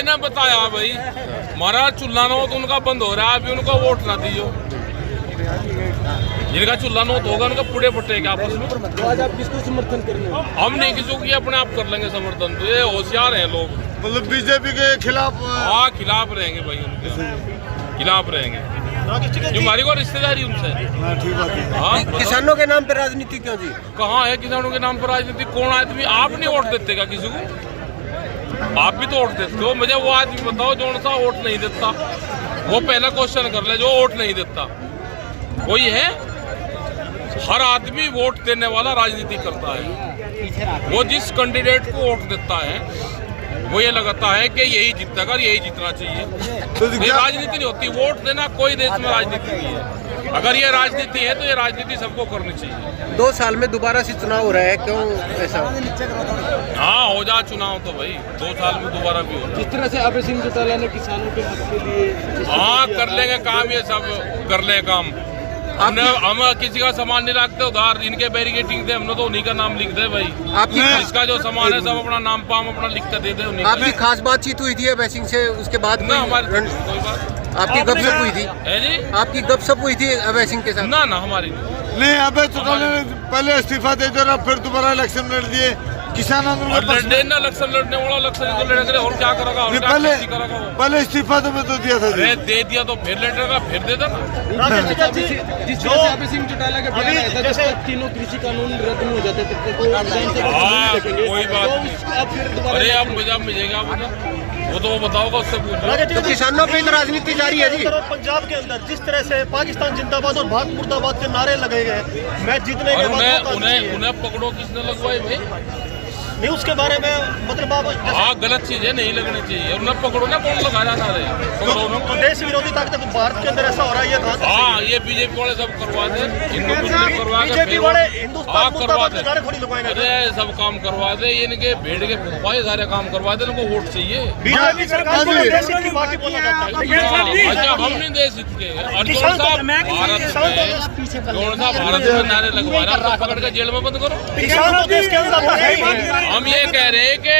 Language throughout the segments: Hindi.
इन्हें बताया भाई महाराज चूल्हा नो तो उनका बंद हो रहा है, अभी उनको वोट ना दीजिए। जिनका चूल्हा नो होगा उनका पुड़े पट्टे आपस में। तो आज आप किसको समर्थन करेंगे? हम नहीं किसी की, अपने आप कर लेंगे समर्थन। तो ये होशियार है लोग, मतलब बीजेपी के खिलाफ। हाँ खिलाफ रहेंगे भाई, उनके खिलाफ रहेंगे। जो हमारी को रिश्तेदारी उनसे। ठीक बात है। हाँ किसानों के नाम पे राजनीति क्यों जी? कहाँ है किसानों के नाम पर राजनीति? कौन आदमी? आप नहीं वोट देते क्या किसी को? आप भी तो वोट देते हो। मुझे वो आदमी बताओ जो सा वोट नहीं देता। वो पहला क्वेश्चन कर ले, जो वोट नहीं देता कोई है? हर आदमी वोट देने वाला राजनीति करता है। वो जिस कैंडिडेट को वोट देता है वो ये लगता है कि यही जीतेगा, यही जीतना चाहिए। ये राजनीति नहीं होती। वोट देना कोई देश में राजनीति नहीं है। अगर ये राजनीति है तो ये राजनीति सबको करनी चाहिए। 2 साल में दोबारा से चुनाव हो रहा है, क्यों ऐसा? हाँ हो जा चुनाव तो भाई 2 साल में दोबारा भी हो। जिस तरह से अभय सिंह चौटाला ने किसानों के हक के लिए, हाँ कर लेंगे काम, ये सब कर लेंगे काम। हम किसी का सामान नहीं रखते उधार। इनके बैरिकेटिंग थे, हमने तो उन्हीं का नाम लिख दे भाई। आपकी इसका जो सामान है सब अपना नाम पाम अपना लिख कर दे दे। आपकी खास बातचीत हुई थी अभय सिंह से? उसके बाद ना हमारी कोई बात। आपकी गपशप हुई थी? है जी, आपकी गपशप हुई थी अभय सिंह के साथ? ना ना हमारी नहीं। अबे चौटाला ने पहले इस्तीफा दे दिया, फिर दोबारा इलेक्शन लड़ दिए। किसान आंदोलन लड़ने ना इलेक्शन लड़ने वाला इलेक्शन तो लड़ेगा और क्या करेगा? और क्या पहले करेगा वो? पहले इस्तीफा तो मैं तो दिया था। अरे दे दिया तो फिर लड़ेगा, फिर दे देना। जिस तरह से अभय सिंह चौटाला का बयान आया था, जब तक तीनों कृषि कानून रद्द नहीं हो जाते तब तक वो विधान सभा हाँ, नहीं रखेंगे। कोई बात तो नहीं। अब फिर दोबारा अरे अब मुझे मिलेगा वो तो वो बताओगा, उससे पूछो। तो किसानों पे तो राजनीति जारी है जी। पंजाब के अंदर जिस तरह से पाकिस्तान जिंदाबाद और भारत मुर्दाबाद के नारे लगे गए, मैच जीतने के बाद उन्हें पकड़ो, किसने लगवाए भाई? नहीं उसके बारे में मतलब आप हाँ गलत चीज है, नहीं लगनी चाहिए। उन्हें पकड़ो ना, कौन लगा रहा था? पकड़ो ना। तो देश विरोधी ताकत भारत के अंदर ऐसा हो रहा है, ये कहा था। हाँ ये बीजेपी वाले सब करवा दे, इनको कुछ नहीं करवा के बीजेपी फिर वाले हाँ हिंदुस्तान करवा मुर्दाबाद दे। के नारे थोड़ी लगवाएंगे। अरे सब काम करवा दे, इनके भेड़ के फुफाए सारे काम करवा दे। इनको वोट चाहिए। बीजेपी सरकार को देश हित की बात ही बोला जाता है। अच्छा हम नहीं देश हित के। और कौन सा भारत में नारे लगवा रहा है? पकड़ के जेल में बंद करो। किसान तो देश के अंदर है ही नहीं। हम ये कह रहे हैं कि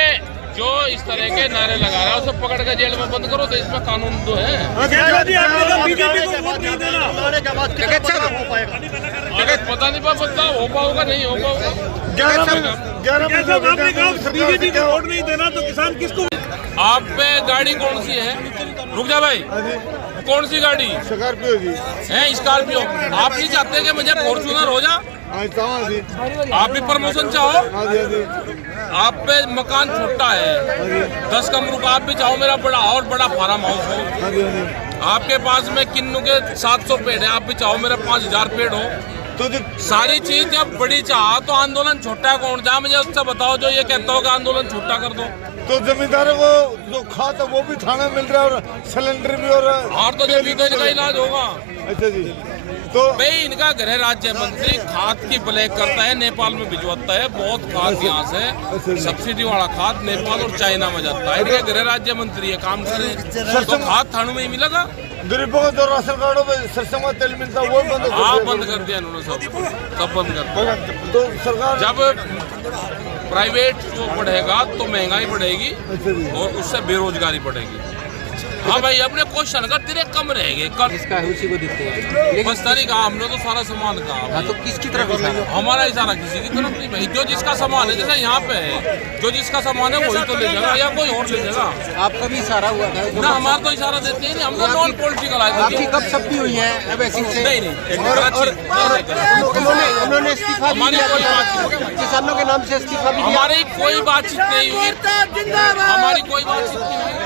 जो इस तरह के नारे लगा रहा है उसे पकड़ के जेल में बंद करो। देश में कानून तो है। बीजेपी को वोट नहीं देना, लाने के बाद कितना बड़ा हो पाएगा? अगर पता नहीं पता हो पाओगा नहीं हो पाओगा। 11 बीजेपी को वोट नहीं देना तो किसान किसको? आप पे गाड़ी कौन सी है? रुक जा भाई, कौन सी गाड़ी स्कॉर्पियो जी है? स्कॉर्पियो। आप नहीं चाहते कि मुझे फॉर्च्यूनर हो जा? आप भी प्रमोशन चाहो? आप पे मकान छोटा है, 10 कमरों का। आप भी चाहो मेरा बड़ा और बड़ा फार्म हाउस हो। आपके पास में किन्नू के 700 पेड़ है, आप भी चाहो मेरा 5000 पेड़ हो। तो सारी चीज जब बड़ी चाह तो आंदोलन छोटा कौन जा? मुझे उससे बताओ जो ये कहता हो कि आंदोलन छोटा कर दो। तो जमींदारों को जो खाता वो भी थाना मिल रहा है और सिलेंडर भी। और तो जब इनका इलाज होगा। अच्छा जी। तो भाई इनका गृह राज्य मंत्री खाद की ब्लैक करता है, नेपाल में भिजवाता है। बहुत खाद यहाँ से सब्सिडी वाला खाद नेपाल और चाइना में जाता है। इनके गृह राज्य मंत्री है, काम करे तो खाद थानों में ही मिलेगा। गरीबों को जो राशन कार्डों में सरसों का तेल मिलता है वो बंद कर दिया। हाँ बंद कर दिया इन्होंने, सब बंद कर दिया। तो सरकार जब प्राइवेट जो बढ़ेगा तो महंगाई बढ़ेगी और उससे बेरोजगारी बढ़ेगी। हाँ भाई अपने क्वेश्चन का तेरे कम रहेंगे कर इसका है उसी को देते हैं। बस नहीं कहा हमने तो सारा सामान कहा। हाँ तो किसकी तरफ इशारा? हमारा इशारा किसी की तरफ नहीं भाई। जो जिसका सामान है, जैसे यहाँ पे है, जो जिसका सामान है वही तो ले जाएगा या कोई और ले जाएगा। आपका भी इशारा हुआ था ना हमारा तो इशारा देते ही नहीं। हम तो नॉन पॉलिटिकल आए। आपकी गपशप भी हुई है अभय सिंह से? नहीं उन्होंने इस्तीफा भी दिया था, किसानों के नाम से इस्तीफा भी दिया। हमारी कोई बातचीत नहीं हुई, हमारी कोई बातचीत नहीं हुई।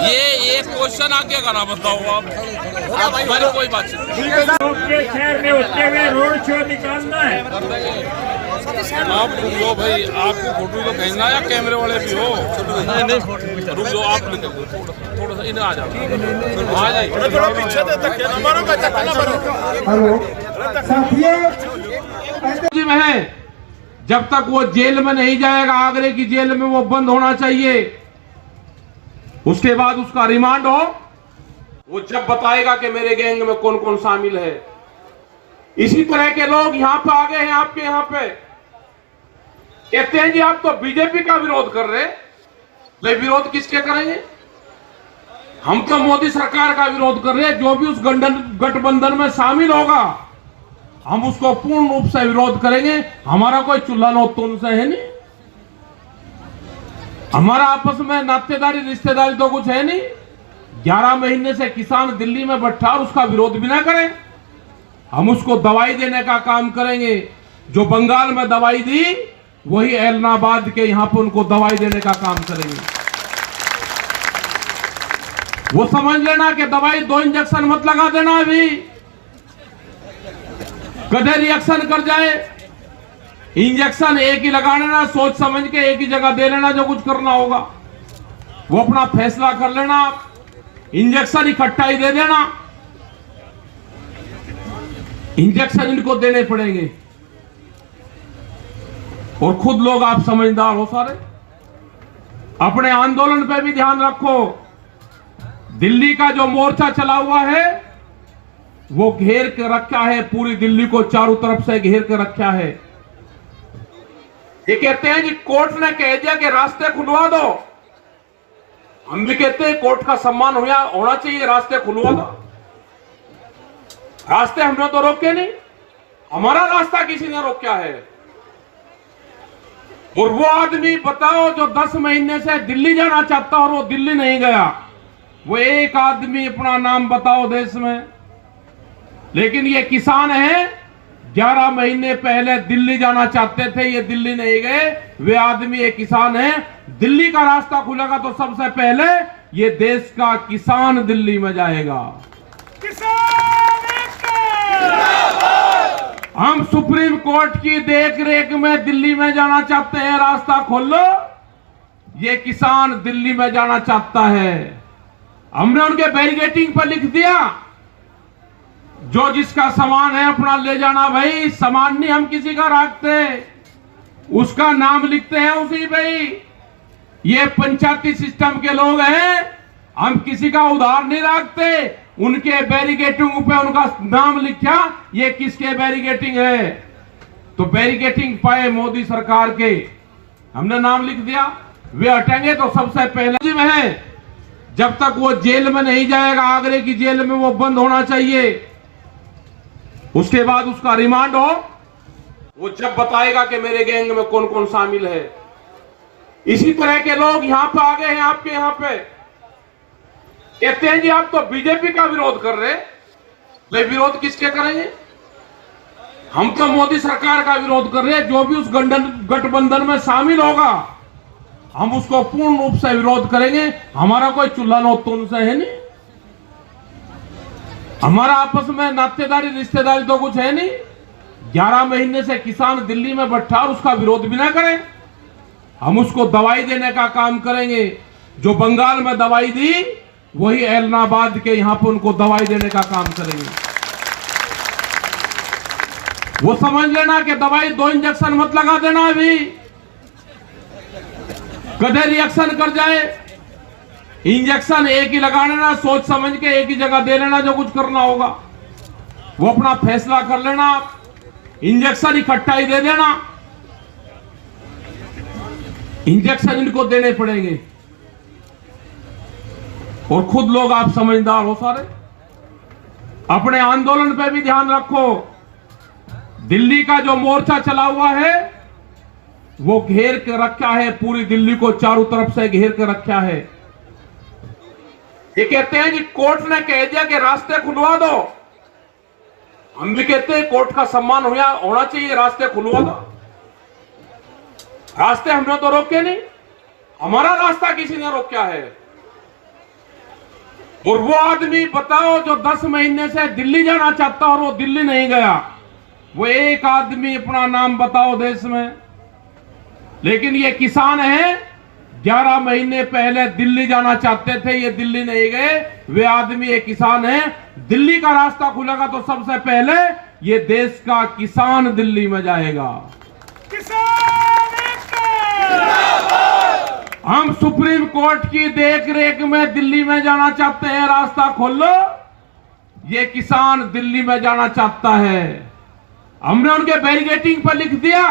ये एक क्वेश्चन आगे करा बताओ आप। हमारी कोई बातचीत नहीं। शहर में होते हुए रोड शो निकालना है। आप रुक जाओ भाई, आपको फोटो तो खींचना या कैमरे वाले भी हो? नहीं रुक जाओ, आप निकल थोड़ा सा इन्हें आ जाओ। आ जाइए थोड़ा पीछे में है। जब तक वो जेल में नहीं जाएगा, आगरे की जेल में वो बंद होना चाहिए। उसके बाद उसका रिमांड हो, वो जब बताएगा कि मेरे गैंग में कौन कौन शामिल है। इसी तरह के लोग यहां पे आ गए हैं आपके यहां पे, कहते हैं जी आप तो बीजेपी का विरोध कर रहे हैं। भाई विरोध किसके करेंगे? हम तो मोदी सरकार का विरोध कर रहे हैं। जो भी उस गठबंधन में शामिल होगा हम उसको पूर्ण रूप से विरोध करेंगे। हमारा कोई चूल्हा नौत उनसे है नहीं, हमारा आपस में नातेदारी रिश्तेदारी तो कुछ है नहीं। 11 महीने से किसान दिल्ली में बैठा और उसका विरोध भी ना करें। हम उसको दवाई देने का काम करेंगे। जो बंगाल में दवाई दी वही एलनाबाद के यहां पर उनको दवाई देने का काम करेंगे। वो समझ लेना कि दवाई 2 इंजेक्शन मत लगा देना, अभी कदे रिएक्शन कर जाए। इंजेक्शन एक ही लगा लेना, सोच समझ के एक ही जगह दे लेना। जो कुछ करना होगा वो अपना फैसला कर लेना। इंजेक्शन इकट्ठा ही दे देना। इंजेक्शन इनको देने पड़ेंगे। और खुद लोग आप समझदार हो सारे, अपने आंदोलन पे भी ध्यान रखो। दिल्ली का जो मोर्चा चला हुआ है वो घेर के रखा है, पूरी दिल्ली को चारों तरफ से घेर के रखा है। ये कहते हैं कि कोर्ट ने कह दिया कि रास्ते खुलवा दो। हम भी कहते हैं कोर्ट का सम्मान होना चाहिए, रास्ते खुलवा दो। रास्ते हमने तो रोके नहीं, हमारा रास्ता किसी ने रोका है। और वो आदमी बताओ जो 10 महीने से दिल्ली जाना चाहता और वो दिल्ली नहीं गया, वो एक आदमी अपना नाम बताओ देश में। लेकिन ये किसान है, 11 महीने पहले दिल्ली जाना चाहते थे, ये दिल्ली नहीं गए। वे आदमी एक किसान है। दिल्ली का रास्ता खुलेगा तो सबसे पहले ये देश का किसान दिल्ली में जाएगा। हम सुप्रीम कोर्ट की देख रेख में दिल्ली में जाना चाहते हैं, रास्ता खोल लो। ये किसान दिल्ली में जाना चाहता है। हमने उनके बैरिकेडिंग पर लिख दिया जो जिसका सामान है अपना ले जाना। भाई सामान नहीं हम किसी का रखते, उसका नाम लिखते हैं उसी भाई। ये पंचायती सिस्टम के लोग हैं, हम किसी का उधार नहीं रखते। उनके बैरिकेडिंग पे उनका नाम लिखा, ये किसके बैरिकेडिंग है। तो बैरिकेडिंग पाए मोदी सरकार के, हमने नाम लिख दिया। वे हटेंगे तो सबसे पहले में है, जब तक वो जेल में नहीं जाएगा, आगरे की जेल में वो बंद होना चाहिए। उसके बाद उसका रिमांड हो, वो जब बताएगा कि मेरे गैंग में कौन कौन शामिल है। इसी तरह के लोग यहां पे आ गए हैं आपके यहां पे, कहते हैं जी आप तो बीजेपी का विरोध कर रहे। भाई विरोध किसके करेंगे? हम तो मोदी सरकार का विरोध कर रहे हैं। जो भी उस गठबंधन में शामिल होगा हम उसको पूर्ण रूप से विरोध करेंगे। हमारा कोई चूल्हा नौत उनसे है नहीं, हमारा आपस में नातेदारी रिश्तेदारी तो कुछ है नहीं। 11 महीने से किसान दिल्ली में बैठा और उसका विरोध भी ना करें। हम उसको दवाई देने का काम करेंगे। जो बंगाल में दवाई दी वही एलनाबाद के यहां पर उनको दवाई देने का काम करेंगे। वो समझ लेना कि दवाई 2 इंजेक्शन मत लगा देना, अभी कदे रिएक्शन कर जाए। इंजेक्शन एक ही लगा लेना, सोच समझ के एक ही जगह दे लेना। जो कुछ करना होगा वो अपना फैसला कर लेना। इंजेक्शन इकट्ठा ही दे देना। इंजेक्शन इनको देने पड़ेंगे। और खुद लोग आप समझदार हो सारे, अपने आंदोलन पे भी ध्यान रखो। दिल्ली का जो मोर्चा चला हुआ है वो घेर के रखा है, पूरी दिल्ली को चारों तरफ से घेर के रखा है। ये कहते हैं कि कोर्ट ने कह दिया कि रास्ते खुलवा दो। हम भी कहते हैं कोर्ट का सम्मान होना चाहिए, रास्ते खुलवा दो। रास्ते हमने तो रोके नहीं, हमारा रास्ता किसी ने रोका है। और वो आदमी बताओ जो 10 महीने से दिल्ली जाना चाहता और वो दिल्ली नहीं गया, वो एक आदमी अपना नाम बताओ देश में। लेकिन ये किसान है, 11 महीने पहले दिल्ली जाना चाहते थे, ये दिल्ली नहीं गए। वे आदमी एक किसान है। दिल्ली का रास्ता खुलेगा तो सबसे पहले ये देश का किसान दिल्ली में जाएगा। हम सुप्रीम कोर्ट की देख रेख में दिल्ली में जाना चाहते हैं, रास्ता खोल लो। ये किसान दिल्ली में जाना चाहता है। हमने उनके बैरिकेडिंग पर लिख दिया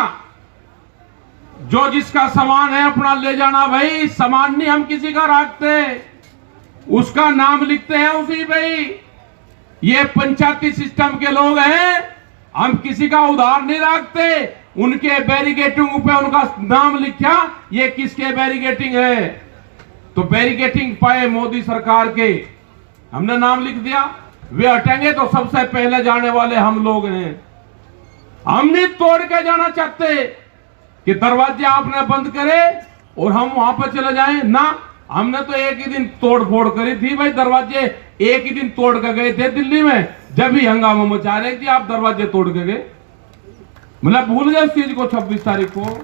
जो जिसका सामान है अपना ले जाना। भाई सामान नहीं हम किसी का रखते, उसका नाम लिखते हैं उसी पे ही। ये पंचायती सिस्टम के लोग हैं, हम किसी का उधार नहीं रखते। उनके बैरिकेटिंग पे उनका नाम लिखा, ये किसके बैरिकेटिंग है? तो बैरिकेटिंग पाए मोदी सरकार के, हमने नाम लिख दिया। वे हटेंगे तो सबसे पहले जाने वाले हम लोग हैं। हम नहीं तोड़ के जाना चाहते कि दरवाजे आपने बंद करे और हम वहां पर चले जाएं ना। हमने तो एक ही दिन तोड़ फोड़ करी थी भाई, दरवाजे एक ही दिन तोड़ के गए थे दिल्ली में, जब भी हंगामा मचा रहे थे आप दरवाजे तोड़ के गए। मतलब भूल गए उस चीज को। 26 तारीख को,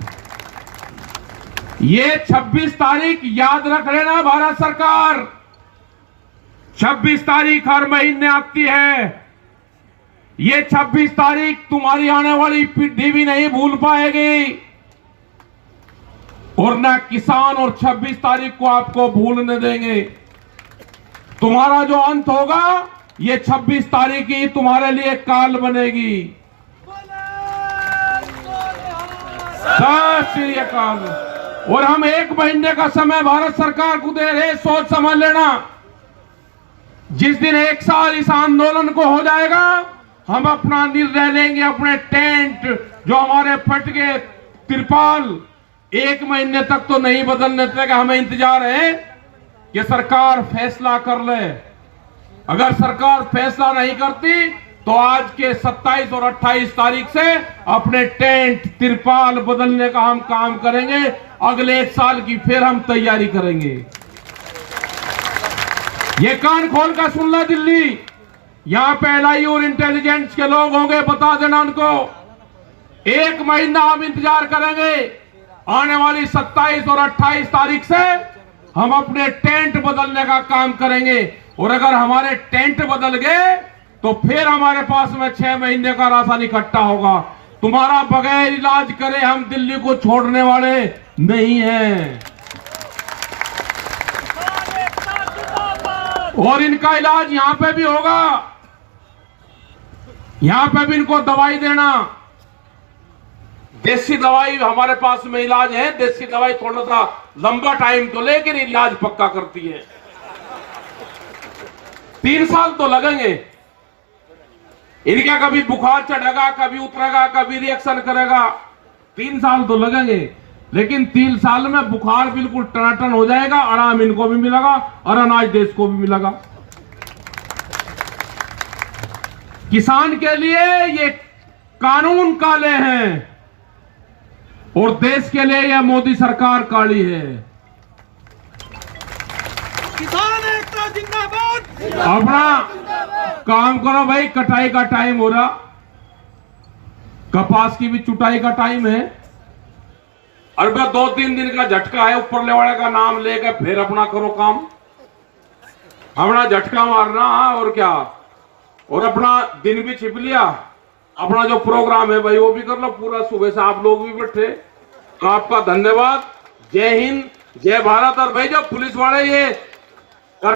ये 26 तारीख याद रख लेना भारत सरकार। 26 तारीख हर महीने आती है। ये 26 तारीख तुम्हारी आने वाली पीढ़ी भी नहीं भूल पाएगी, और ना किसान और 26 तारीख को आपको भूलने देंगे। तुम्हारा जो अंत होगा, ये 26 तारीख ही तुम्हारे लिए काल बनेगी। सत श्री अकाल। और हम 1 महीने का समय भारत सरकार को दे रहे, सोच समझ लेना। जिस दिन 1 साल इस आंदोलन को हो जाएगा, हम अपना निर्णय लेंगे। अपने टेंट जो हमारे फट गए, तिरपाल 1 महीने तक तो नहीं बदलने देगा। हमें इंतजार है कि सरकार फैसला कर ले। अगर सरकार फैसला नहीं करती तो आज के 27 और 28 तारीख से अपने टेंट तिरपाल बदलने का हम काम करेंगे। अगले 1 साल की फिर हम तैयारी करेंगे। ये कान खोल कर सुन लो दिल्ली, यहां पे LI और इंटेलिजेंस के लोग होंगे, बता देना उनको। 1 महीना हम इंतजार करेंगे। आने वाली 27 और 28 तारीख से हम अपने टेंट बदलने का काम करेंगे। और अगर हमारे टेंट बदल गए तो फिर हमारे पास में 6 महीने का राशन इकट्ठा होगा। तुम्हारा बगैर इलाज करे हम दिल्ली को छोड़ने वाले नहीं हैं। और इनका इलाज यहां पे भी होगा, यहां पे भी इनको दवाई देना। देसी दवाई हमारे पास में इलाज है। देसी दवाई थोड़ा सा लंबा टाइम तो लेकिन इलाज पक्का करती है। 3 साल तो लगेंगे। इनका कभी बुखार चढ़ेगा, कभी उतरेगा, कभी रिएक्शन करेगा। 3 साल तो लगेंगे, लेकिन 3 साल में बुखार बिल्कुल टनाटन हो जाएगा। आराम इनको भी मिलेगा और अनाज देश को भी मिलेगा। किसान के लिए ये कानून काले हैं और देश के लिए यह मोदी सरकार काली है। किसान एकता जिंदाबाद। अपना काम करो भाई, कटाई का टाइम हो रहा, कपास की भी चुटाई का टाइम है। और 2-3 दिन का झटका है, ऊपर ले वाले का नाम लेकर फिर अपना करो काम। अपना झटका मारना और क्या, और अपना दिन भी छिप लिया। अपना जो प्रोग्राम है भाई वो भी कर लो पूरा। सुबह से आप लोग भी बैठे, तो आपका धन्यवाद। जय हिंद, जय भारत। और भाई जो पुलिस वाले ये